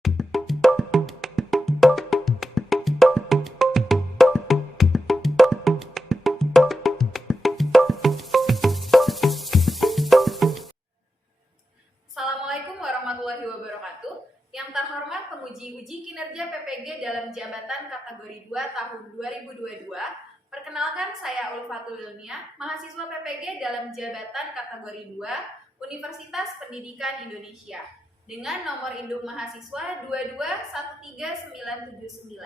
Assalamualaikum warahmatullahi wabarakatuh. Yang terhormat penguji uji kinerja PPG dalam jabatan kategori 2 tahun 2022. Perkenalkan, saya Ulfatul Ilnia, mahasiswa PPG dalam jabatan kategori 2 Universitas Pendidikan Indonesia dengan nomor induk mahasiswa 2213979.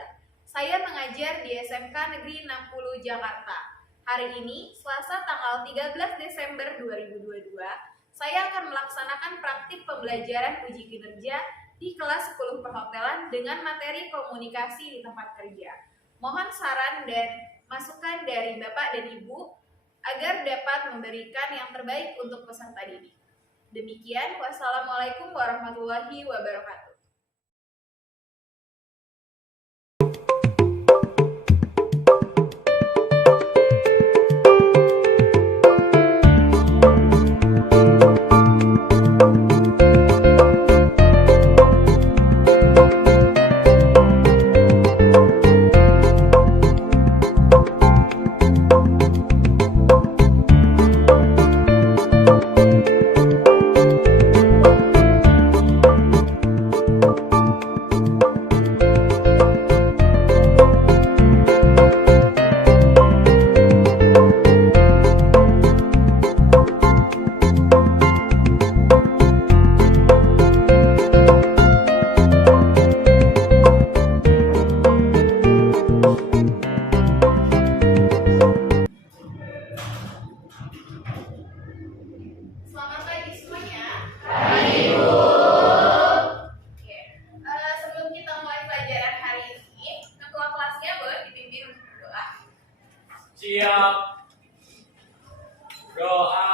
Saya mengajar di SMK Negeri 60 Jakarta. Hari ini, Selasa tanggal 13 Desember 2022, saya akan melaksanakan praktik pembelajaran uji kinerja di kelas 10 perhotelan dengan materi komunikasi di tempat kerja. Mohon saran dan masukan dari Bapak dan Ibu agar dapat memberikan yang terbaik untuk peserta didik. Demikian, wassalamualaikum warahmatullahi wabarakatuh. Selamat pagi semuanya. Pagi, Bu. Oke. Sebelum kita mulai pelajaran hari ini, ketua kelasnya boleh dipimpin untuk berdoa. Siap. Doa.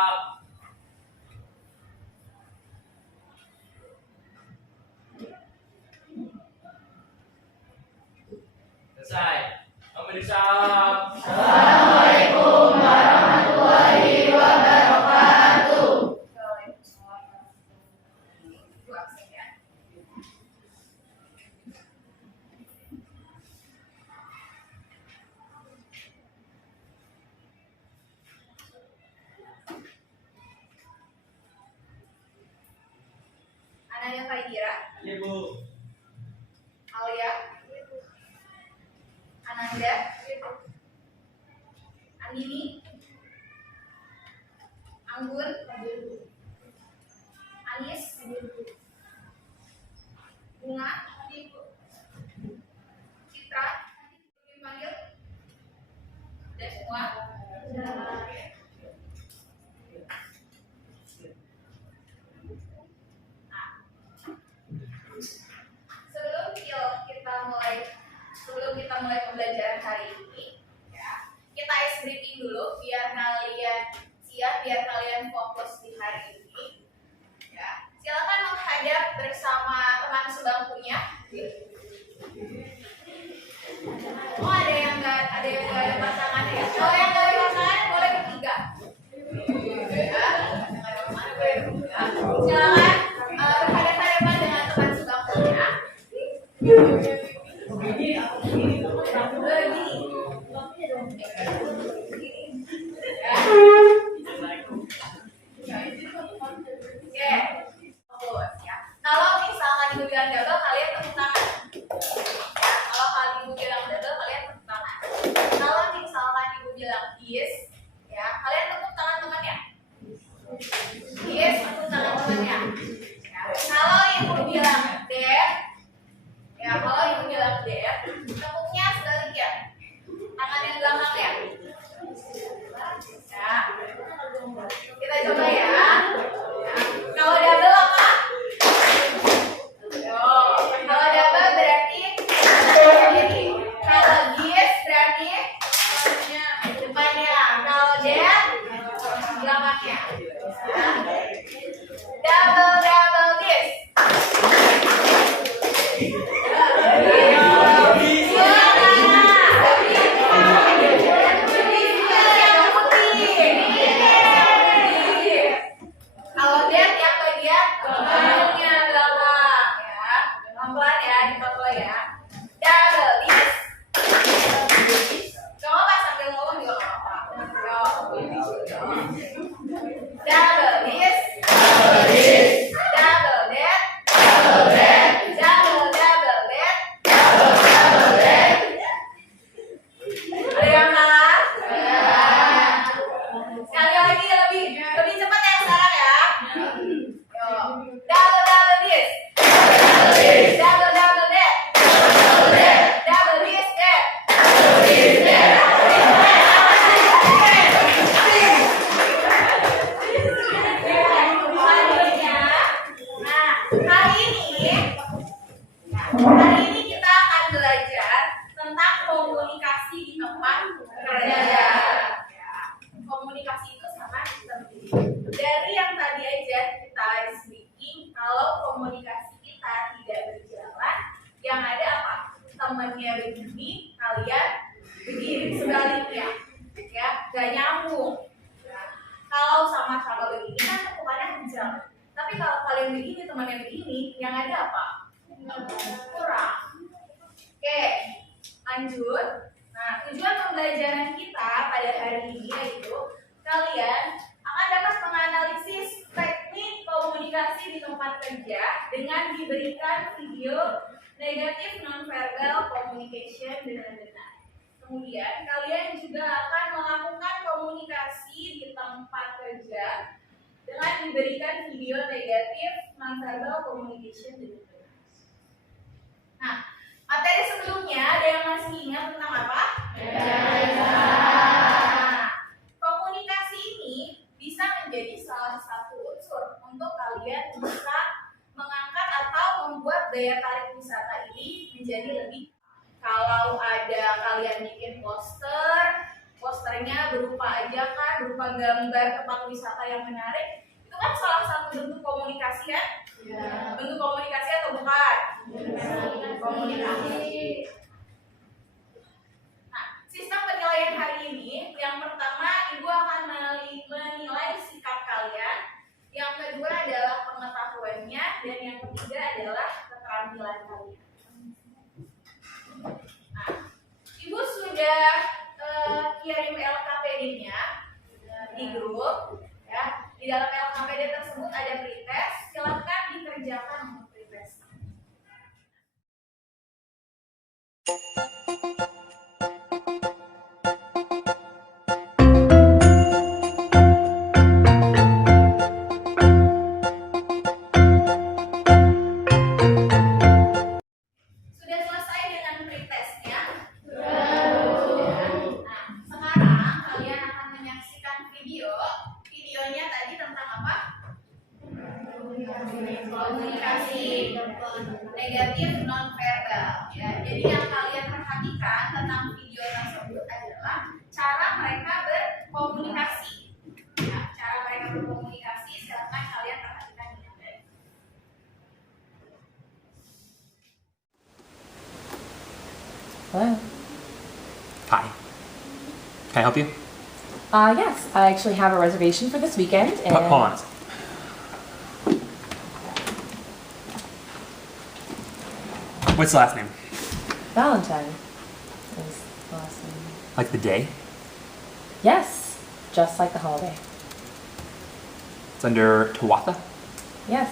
Selesai. Memberi salam. Assalamualaikum warahmatullahi wabarakatuh. Ibu absen ya. Ananda Faidira, Ibu. Alia, Ananda, Andini, Anggun, Anis, Bunga, Citra, dipanggil, dan semua. Sebelum kita mulai pembelajaran hari ini, ya, kita ice breaking dulu biar kalian siap, biar kalian fokus di hari ini. Ya, silakan menghadap bersama teman sebangkunya. Oh, ada yang nggak ada pasangannya ya? Kalau yang nggak ada pasangan boleh bertiga. Ya, yang nggak ada pasangan boleh bertiga. Silakan berhadapan-hadapan dengan teman sebangkunya. Kalau misalkan ibu bilang gagal, kalian tepuk tangan. Ya, kalau kalian ibu bilang gagal, kalian tepuk tangan. Kalau misalkan ibu bilang yes, ya, kalian tepuk tangan temannya. Yes, tepuk tangan temannya. Ya, kalau ibu bilang def, ya, kalau ibu bilang def, tepuknya sebalik ya. Tangan yang belakang ya. Ya. Kita coba ya. Ya. Kalau double apa? Kalau double berarti sendiri. Kalau yes berarti depannya. Kalau def belakangnya. Ya. Double yes. temennya begini, kalian begini, sebaliknya, ya, gak nyambung. Ya. Kalau sama-sama begini kan tepukannya kencang. Tapi kalau kalian begini, temannya begini, yang ada apa? Kurang. Oke, lanjut. Nah, tujuan pembelajaran kita pada hari ini yaitu kalian akan dapat menganalisis teknik komunikasi di tempat kerja dengan diberikan video negatif nonverbal communication dengan benar. Kemudian kalian juga akan melakukan komunikasi di tempat kerja dengan diberikan video negatif nonverbal communication dengan benar. Nah, materi sebelumnya ada yang masih ingat tentang apa? Nah, komunikasi ini bisa menjadi salah satu unsur untuk kalian bisa mengangkat atau membuat daya tarik wisata ini menjadi lebih. Kalau ada kalian bikin posternya berupa ajakan, berupa gambar tempat wisata yang menarik, itu kan salah satu bentuk komunikasi kan? Ya. Bentuk komunikasi atau bukan? Ya. Komunikasi. Nah, sistem penilaian hari ini, yang pertama Ibu akan menilai sikap kalian, yang kedua adalah pengetahuannya, dan yang ketiga adalah keterampilan kalian. Nah, Ibu sudah kirim LKPD-nya di grup, ya. Di dalam LKPD tersebut ada pretest, silakan dikerjakan untuk pretest. Sudah selesai dengan pretestnya? Sudah. Nah, sekarang kalian akan menyaksikan videonya tadi tentang apa? Komunikasi negatif nonverbal. Ya, jadi yang kalian perhatikan tentang video tersebut adalah cara mereka berkomunikasi. Ya, cara mereka berkomunikasi, silakan kalian perhatikan dengan baik. Hello. Hi. Can I help you? Yes, I actually have a reservation for this weekend. And Hold on a second. What's the last name? Valentine is the last name. Like the day? Yes, just like the holiday. It's under Tawatha? Yes,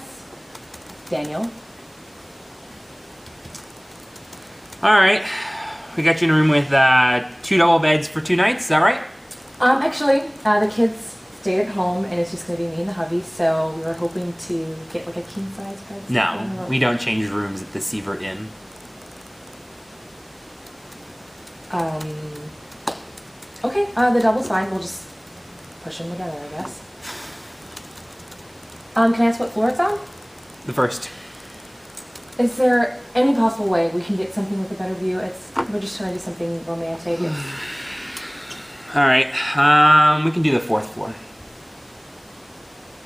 Daniel. Alright. We got you in a room with 2 double beds for 2 nights, is that right? Actually, the kids stayed at home, and it's just gonna be me and the hubby. So we were hoping to get like a king size bed. No, we don't change rooms at the Seaver Inn. Okay, the double's fine. We'll just push them together, I guess. Can I ask what floor it's on? The first. Is there any possible way we can get something with a better view? We're just trying to do something romantic. Alright, we can do the 4th floor.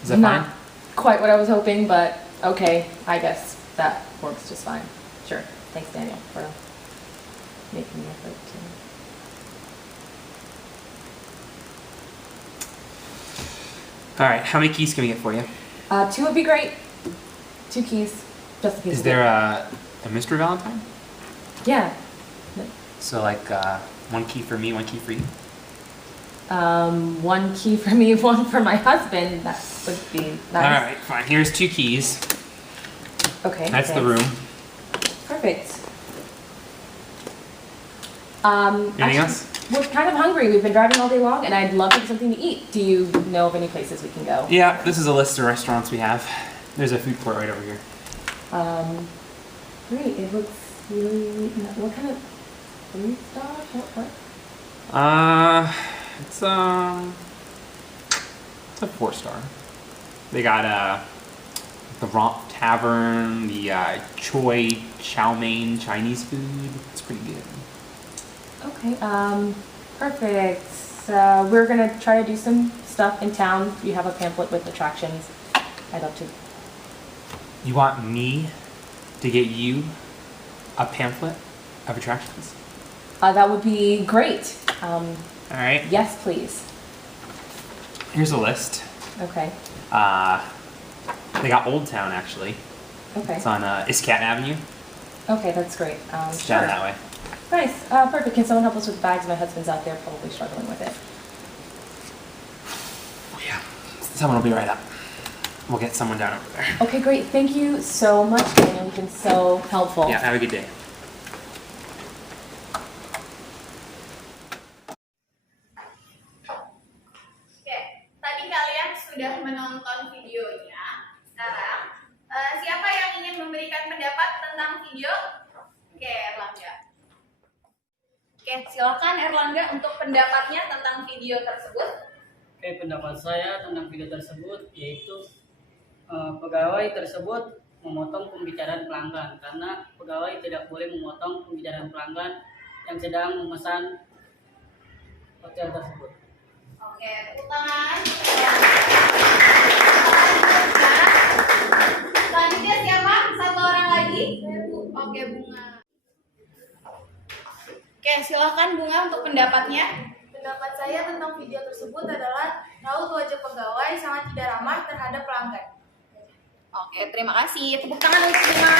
Is that Not fine? quite what I was hoping, but okay, I guess that works just fine. Sure. Thanks, Daniel, for making the effort to. Alright, how many keys can we get for you? 2 would be great. 2 keys. Just in case. Is there a Mr. Valentine? Yeah. So like 1 key for me, 1 key for you? 1 key for me, 1 for my husband. That would be nice. Alright, fine. Here's 2 keys. Okay. That's the thanks. room. Perfect. Anything else? We're kind of hungry. We've been driving all day long, and I'd love to get something to eat. Do you know of any places we can go? Yeah, this is a list of restaurants we have. There's a food court right over here. Great. It looks really. What kind of 3-star? What? It's a 4-star. They got the Romp Tavern, the Choi Chow Mein Chinese food. It's pretty good. Okay. Perfect. So we're gonna try to do some stuff in town. You have a pamphlet with attractions. I'd love to. You want me to get you a pamphlet? of attractions. That would be great. All right. Yes, please. Here's a list. Okay. They got Old Town actually. Okay. It's on Iskatyn Avenue. Okay, that's great. It's Sure. down that way. Nice. Perfect. Can someone help us with the bags? My husband's out there probably struggling with it. Yeah. Someone will be right up. We'll get someone down over there. Okay, great. Thank you so much, Daniel. You've been so helpful. Yeah. Have a good day. Oke, tadi kalian sudah menonton videonya. Sekarang, siapa yang ingin memberikan pendapat tentang video? Oke, Erlangga. Oke, silakan Erlangga untuk pendapatnya tentang video tersebut. Oke, pendapat saya tentang video tersebut yaitu pegawai tersebut memotong pembicaraan pelanggan karena pegawai tidak boleh memotong pembicaraan pelanggan yang sedang memesan hotel tersebut. Oke, tepuk tangan. Selanjutnya siapa? Satu orang lagi? Oke, Bunga. Oke, silakan Bunga untuk pendapatnya. Pendapat saya tentang video tersebut adalah raut wajah pegawai sangat tidak ramah terhadap pelanggan. Oke, terima kasih. Tepuk tangan untuk Bunga.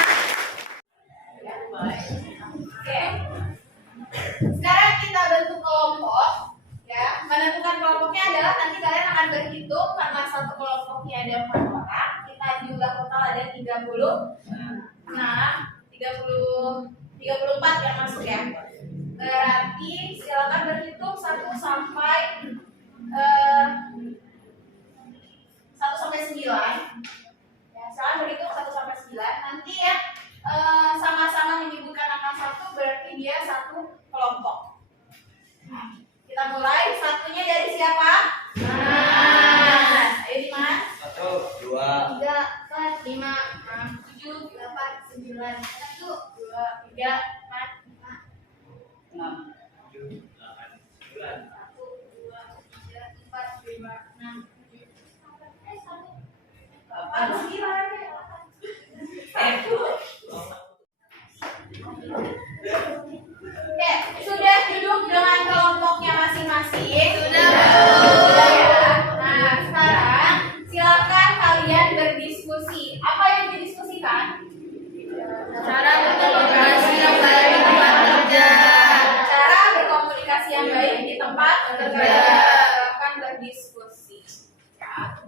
Oke. Sekarang kita bentuk kelompok. Ya, menentukan kelompoknya adalah nanti kalian akan berhitung karena satu kelompoknya ada 4 orang. Kita jumlah total ada 34 yang masuk ya. Berarti silakan berhitung 1 sampai 9. Ya, silakan berhitung 1 sampai 9. Nanti ya sama-sama menyebutkan angka 1 berarti dia satu kelompok. Nah, kita mulai. Satunya dari siapa? Mas. Ayo Dimas. 1, 2, 3, 4, 5, 6, 7, 8, 9, 1, 2, 3, 4, 5, 6. 7, 8, 9. 1, 2, 3, 4, 5, 6, 7, 8, 9. Oke, sudah duduk dengan kelompoknya masing-masing? Sudah ya. Nah, sekarang silakan kalian berdiskusi. Apa yang didiskusikan? Cara berkomunikasi yang baik di tempat kerja. Cara berkomunikasi yang baik di tempat kerja. Silakan berdiskusi. Ya.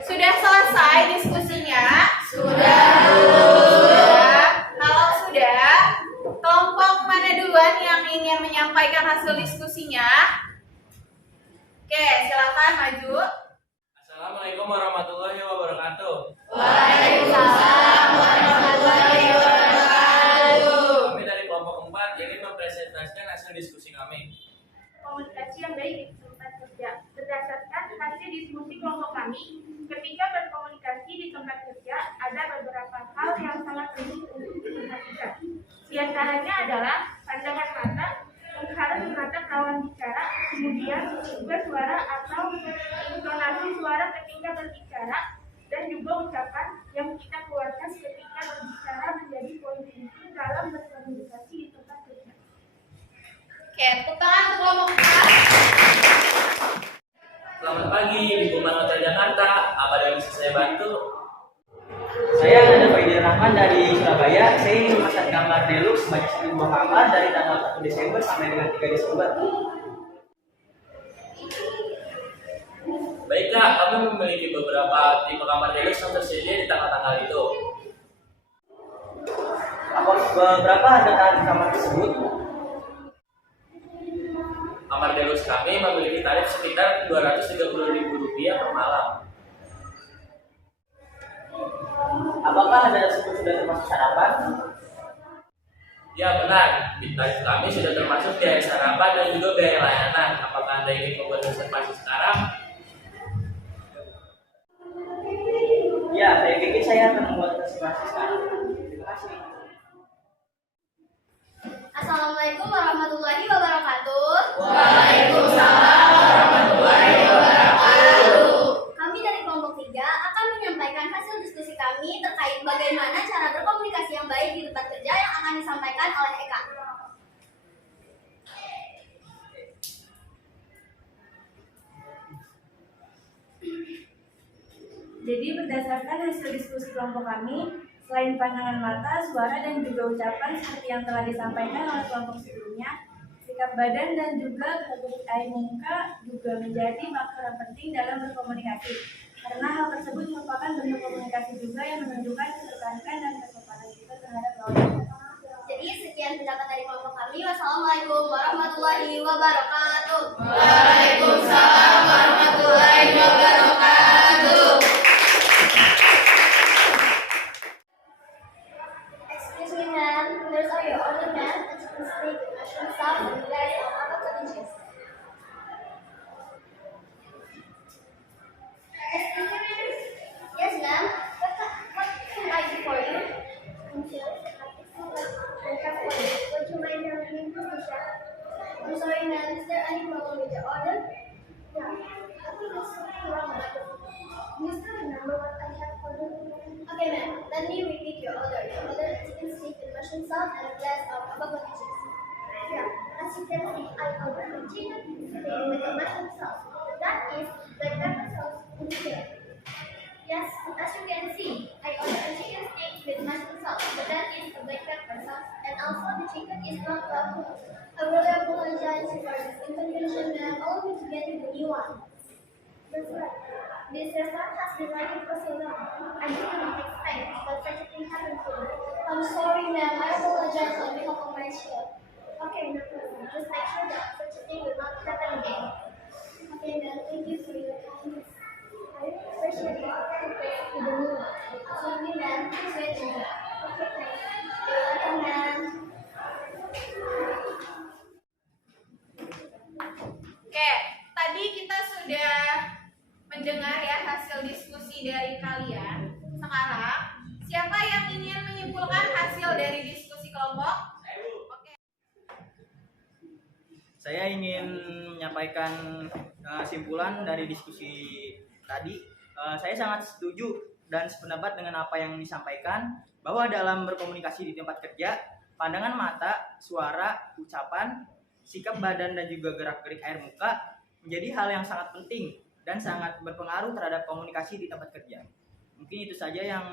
Sudah selesai diskusinya? Sudah. Kalau sudah, kelompok mana duluan yang ingin menyampaikan hasil diskusinya? Oke, silakan maju. Assalamualaikum warahmatullahi wabarakatuh. Waalaikumsalam warahmatullahi wabarakatuh. Kami dari kelompok 4 ingin mempresentasikan hasil diskusi kami. Komunikasi yang baik di tempat kerja. Berdasarkan hasil diskusi kelompok kami, ketika berkomunikasi di tempat kerja, ada beberapa hal yang sangat penting untuk diperhatikan. Di antaranya adalah pandangan mata, harus menatap lawan bicara, kemudian juga suara atau intonasi suara ketika berbicara, dan juga ucapan yang kita keluarkan ketika berbicara menjadi poin penting dalam berkomunikasi di tempat kerja. Oke, tepuk tangan untuk kelompok A. Selamat pagi, di Bumang Hotel Jakarta. Apa yang bisa saya bantu? Saya Nanda Faidir Rahman dari Surabaya. Saya ingin memesan kamar deluxe sebanyak 1.000 kamar dari tanggal 1 Desember sampai dengan 3 Desember. Baiklah, kami memiliki beberapa tipe kamar deluxe yang tersedia di tanggal-tanggal itu. Berapa harga tarif kamar tersebut? Kamar deluxe kami memiliki tarif sekitar Rp230.000 per malam. Apakah harga tersebut sudah termasuk sarapan? Ya benar, di tarif kami sudah termasuk biaya sarapan dan juga biaya layanan. Apakah Anda ingin membuat reservasi sekarang? Ya, saya pikir saya akan membuat reservasi sekarang. Terima kasih. Assalamualaikum warahmatullahi wabarakatuh. Waalaikumsalam warahmatullahi wabarakatuh. Kami dari kelompok 3 akan menyampaikan hasil diskusi kami terkait bagaimana cara berkomunikasi yang baik di tempat kerja yang akan disampaikan oleh Eka. Jadi berdasarkan hasil diskusi kelompok kami, selain pandangan mata, suara, dan juga ucapan seperti yang telah disampaikan oleh kelompok sebelumnya, sikap badan dan juga gerak air muka juga menjadi faktor yang penting dalam berkomunikasi. Karena hal tersebut merupakan bentuk komunikasi juga yang menunjukkan ketertarikan dan kesopanan kita terhadap lawan bicara. Jadi sekian pendapat dari kelompok kami. Wassalamualaikum warahmatullahi wabarakatuh. Waalaikumsalam warahmatullahi wabarakatuh. Excuse me, ma'am. There's all your order, ma'am. As you can see, the mushroom sauce and glass of avocado juice. Excuse me, ma'am. Yes, ma'am. What can I do for you? Thank you. Would you mind helping me, Tisha? I'm sorry, ma'am. Is there any problem with your order? Yeah. I think there's something wrong with it. Do you still remember what I have ordered? Okay, ma'am. Let me repeat your order. Your order is chicken steak with mushroom sauce and a glass of avocado juice. Yeah. As you can see, I ordered the chicken steak with the mushroom sauce. That is black pepper sauce instead. Yes, as you can see, I ordered a chicken steak with mushroom sauce, but that is a black pepper sauce, and also the chicken is not well cooked. I really apologize for this inconvenience, ma'am. Allow me to get you the new one. That's right. This restaurant has been running for so long. I didn't expect that such a thing happened to me. I'm sorry, ma'am. I apologize on behalf of my chef. Okay, no problem. Just make sure that such a thing will not happen again. Okay, ma'am. Thank you for your kindness. I appreciate it. To the new one. Excuse me, ma'am. Please wait a minute. Okay, thanks. You're welcome, ma'am. Oke, tadi kita sudah mendengar ya hasil diskusi dari kalian. Sekarang, siapa yang ingin menyimpulkan hasil dari diskusi kelompok? Oke. Saya ingin menyampaikan simpulan dari diskusi tadi. Saya sangat setuju dan sependapat dengan apa yang disampaikan, bahwa dalam berkomunikasi di tempat kerja, pandangan mata, suara, ucapan, sikap badan, dan juga gerak-gerik air muka menjadi hal yang sangat penting dan sangat berpengaruh terhadap komunikasi di tempat kerja. Mungkin itu saja yang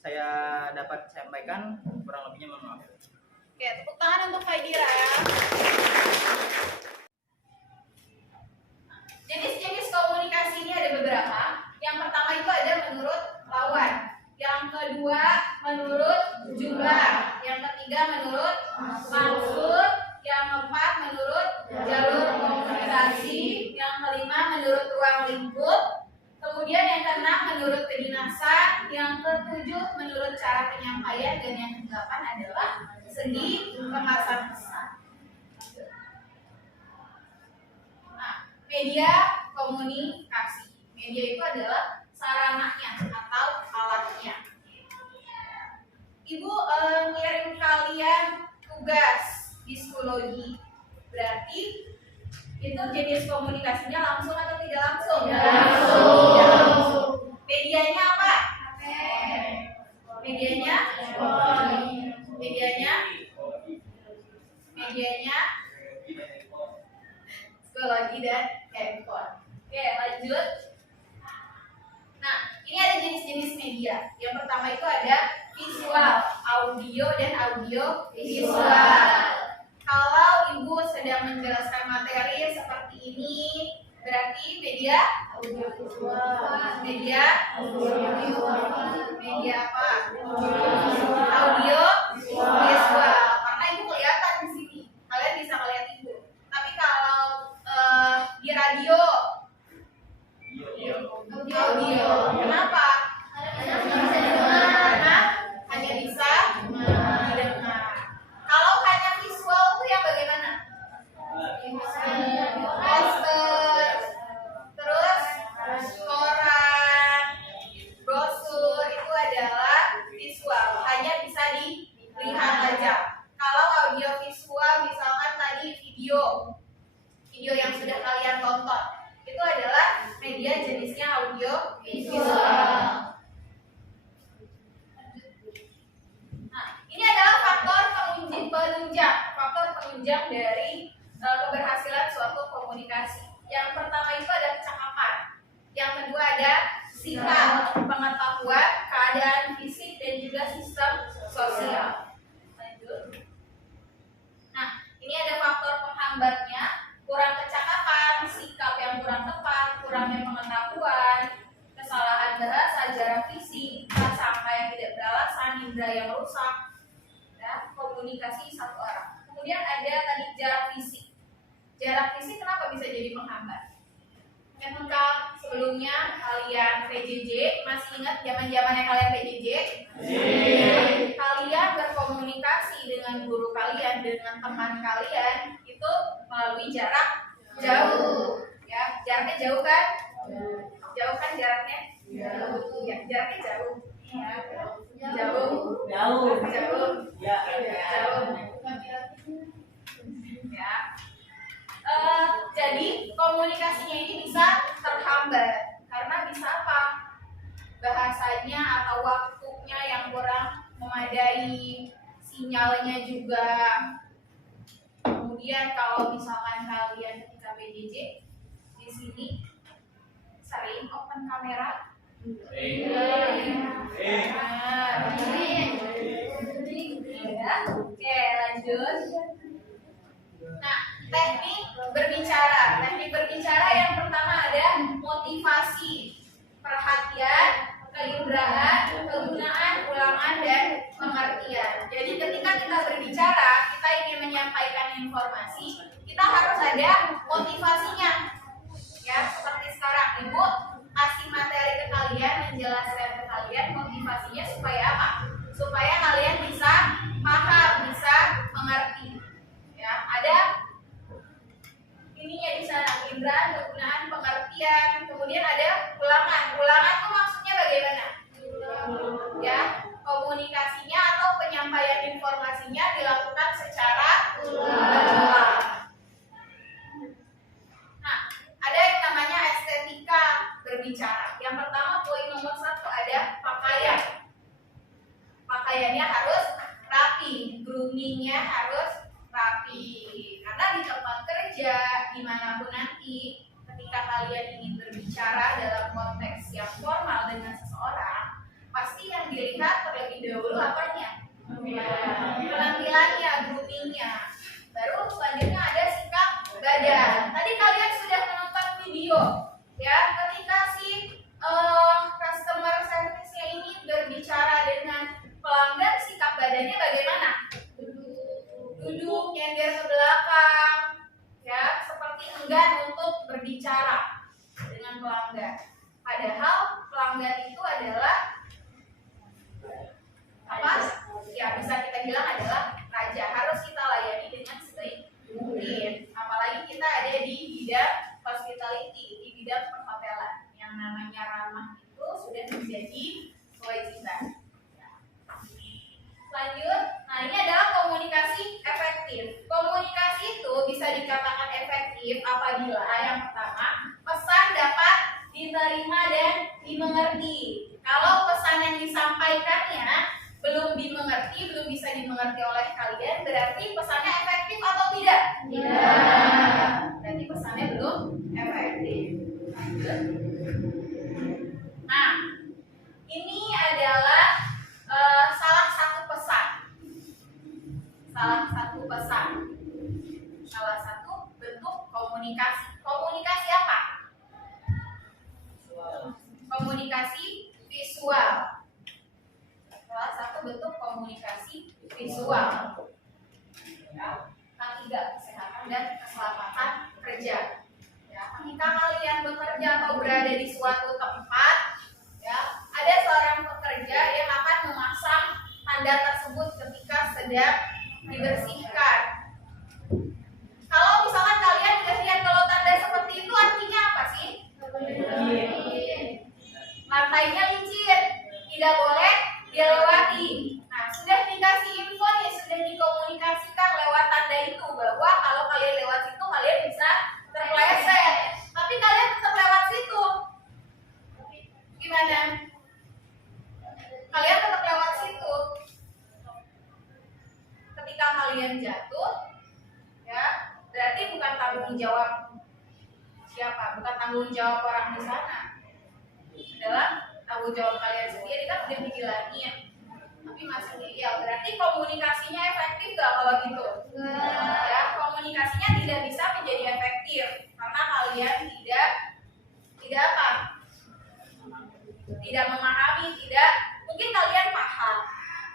saya dapat sampaikan, kurang lebihnya mohon maaf. Oke, tepuk tangan untuk Faidira. Jenis-jenis komunikasi ini ada beberapa. Yang pertama itu ada menurut lawan. Yang kedua menurut jumlah. Yang ketiga menurut maksud. Yang keempat menurut jalur komunikasi. Yang kelima menurut ruang lingkup. Kemudian yang keenam menurut kedinasan. Yang ketujuh menurut cara penyampaian. Dan yang kedelapan adalah segi kemasan pesan. media komunikasi. Media itu adalah sarananya atau alatnya. Ibu ngirim kalian tugas psikologi, berarti itu jenis komunikasinya langsung atau tidak langsung? Langsung. Medianya apa? Medianya? Medianya psikologi dan handphone. Oke, lanjut. Nah, ini ada jenis-jenis media. Yang pertama itu ada visual, audio dan audio visual. Kalau ibu sedang menjelaskan materi seperti ini, berarti media audio visual. Media apa? Audio visual. Karena ibu kelihatan di sini, kalian bisa melihat ibu. Tapi kalau di radio, audio. Kenapa? Karena hanya bisa didengar. Kalau hanya visual itu yang bagaimana? Poster, terus koran, brosur itu adalah visual, hanya bisa dilihat aja. Kalau audio visual misalkan tadi video yang sudah kalian tonton, itu adalah media jenisnya audio visual. Nah, ini adalah faktor penunjang dari keberhasilan suatu komunikasi. Yang pertama itu ada kecakapan, yang kedua ada sikap, pengetahuan, keadaan fisik dan juga sistem sosial. Lanjut. Nah, ini ada faktor penghambatnya, kurang kecakapan, sikap yang kurang tepat, kurangnya pengetahuan, kesalahan bahasa, jarak fisik, prasangka yang tidak beralasan, indera yang rusak, ya, komunikasi satu arah. Kemudian ada tadi jarak fisik. Jarak fisik kenapa bisa jadi penghambat? Ketika sebelumnya kalian PJJ, masih ingat zaman-zamannya kalian PJJ? Kalian berkomunikasi dengan guru kalian, dengan teman kalian itu melalui jarak jauh. Ya, jaraknya jauh kan? Jauh kan jaraknya? Jauh. Ya, jaraknya jauh. Ya. Jauh. Ya. Ya. Jadi komunikasinya ini bisa terhambat karena bisa apa? Bahasanya atau waktunya yang kurang memadai, sinyalnya juga. Kemudian kalau misalkan kalian ketika PJJ di sini sering open kamera. Oke, lanjut. Nah, teknik berbicara. Teknik berbicara yang pertama ada motivasi, perhatian, keinderaan, kegunaan, ulangan, dan pengertian. Jadi ketika kita berbicara, kita ingin menyampaikan informasi, kita harus ada motivasinya. Ya, seperti sekarang Ibu kasih materi ke kalian, menjelaskan ke kalian motivasinya supaya apa? Supaya kalian bisa paham, bisa mengerti. Ya, ada ininya di sana, keinderaan, kegunaan, pengertian. Kemudian ada ulangan. Ulangan itu maksudnya bagaimana? Ya, komunikasinya atau penyampaian informasinya dilakukan secara berulang. Nah, ada yang namanya estetika berbicara. Yang pertama, poin nomor 1 ada pakaian. Pakaiannya harus rapi, groomingnya harus rapi. Karena di tempat kerja, dimanapun nanti, ketika kalian ingin berbicara dalam konteks yang formal dengan seseorang, pasti yang dilihat terlebih dahulu apanya? Penampilannya, groomingnya. Baru selanjutnya ada sikap badan. Tadi kalian sudah menonton video, ya, ketika si customer service-nya ini berbicara dengan pelanggan, sikap badannya bagaimana? Duduk, nyender ke belakang, ya, seperti enggan untuk berbicara dengan pelanggan. Padahal pelanggan itu adalah apa? Ya, bisa kita bilang adalah raja. Harus kita layani dengan sebaik mungkin. Apalagi kita ada di bidang hospitality dimengerti oleh kalian, berarti pesannya efektif atau tidak? Tidak. Berarti pesannya belum efektif. Lanjut. Nah, ini adalah salah satu pesan. Salah satu bentuk komunikasi. Komunikasi apa? Komunikasi visual. Salah satu bentuk komunikasi visual. Ya, ketiga, kesehatan dan keselamatan kerja. Ya, ketika kalian bekerja atau berada di suatu tempat, ya, ada seorang pekerja yang akan memasang tanda tersebut ketika sedang dibersihkan. Kalau misalkan kalian udah lihat kalau tanda seperti itu artinya apa sih? Lantainya licin, tidak boleh dilewati. Nah, sudah dikasih info nih, sudah dikomunikasikan lewat tanda itu bahwa kalau kalian lewat situ kalian bisa terpeleset. Tapi kalian tetap lewat situ. Gimana? Kalian tetap lewat situ. Ketika kalian jatuh, ya, berarti bukan tanggung jawab siapa, bukan tanggung jawab orang di sana. Adalah tanggung jawab kalian sendiri, kan udah dibilangin. Tapi masih ideal. Berarti komunikasinya efektif gak kalau gitu? Ya, komunikasinya tidak bisa menjadi efektif karena kalian tidak apa? Tidak memahami, mungkin kalian paham,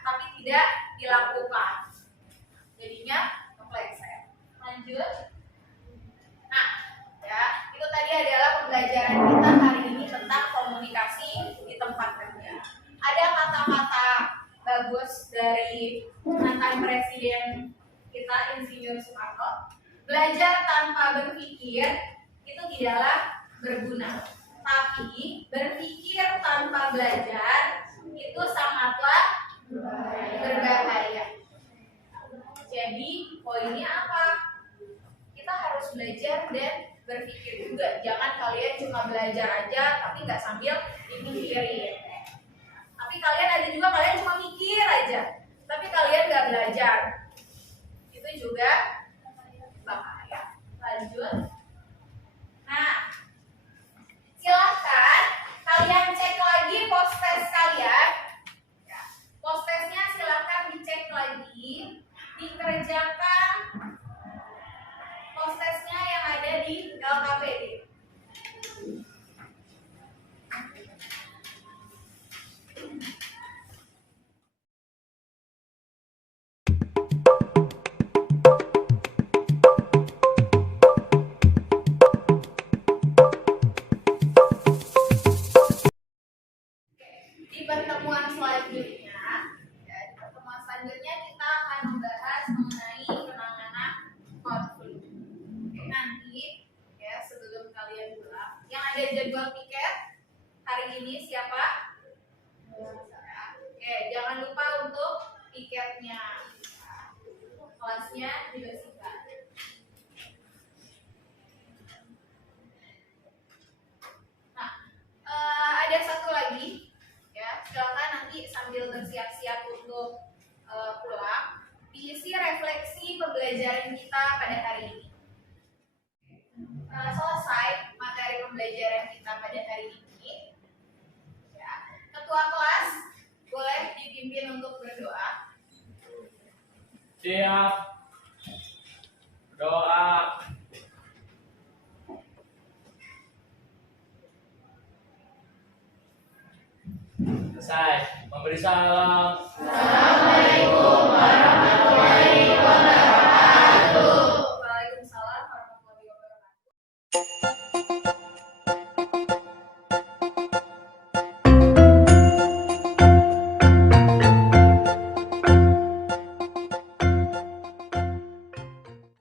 tapi tidak dilakukan. Jadinya kepleset. Lanjut. Nah, ya, itu tadi adalah pembelajaran kita hari ini tentang komunikasi di tempat kerja. Ada kata-kata bagus dari mantan presiden kita, Insinyur Soekarno. Belajar tanpa berpikir itu tidaklah berguna, tapi berpikir tanpa belajar itu sangatlah berbahaya. Jadi poinnya apa? Kita harus belajar dan berpikir juga. Jangan kalian cuma belajar aja tapi nggak sambil dipikirin. Tapi kalian cuma mikir aja, tapi kalian nggak belajar. Itu juga bahaya. Lanjut. Nah, silahkan kalian cek lagi post-test kalian. Ya, post-testnya silahkan dicek lagi, dikerjakan post-testnya yang ada di LKPD. Di pertemuan selanjutnya, kita akan membahas mengenai penanganan konflik. Nanti, ya, sebelum kalian pulang, yang ada jadwal piket hari ini siapa? Oke, jangan lupa untuk piketnya. Kelasnya dibersihkan. Nah, ada satu lagi. Ya, silakan nanti sambil bersiap-siap untuk pulang, diisi refleksi pembelajaran kita pada hari ini. Selesai materi pembelajaran kita pada hari ini. Ya, ketua kelas boleh dipimpin untuk berdoa. Siap. Doa. Selesai. Memberi salam. Assalamualaikum warahmatullahi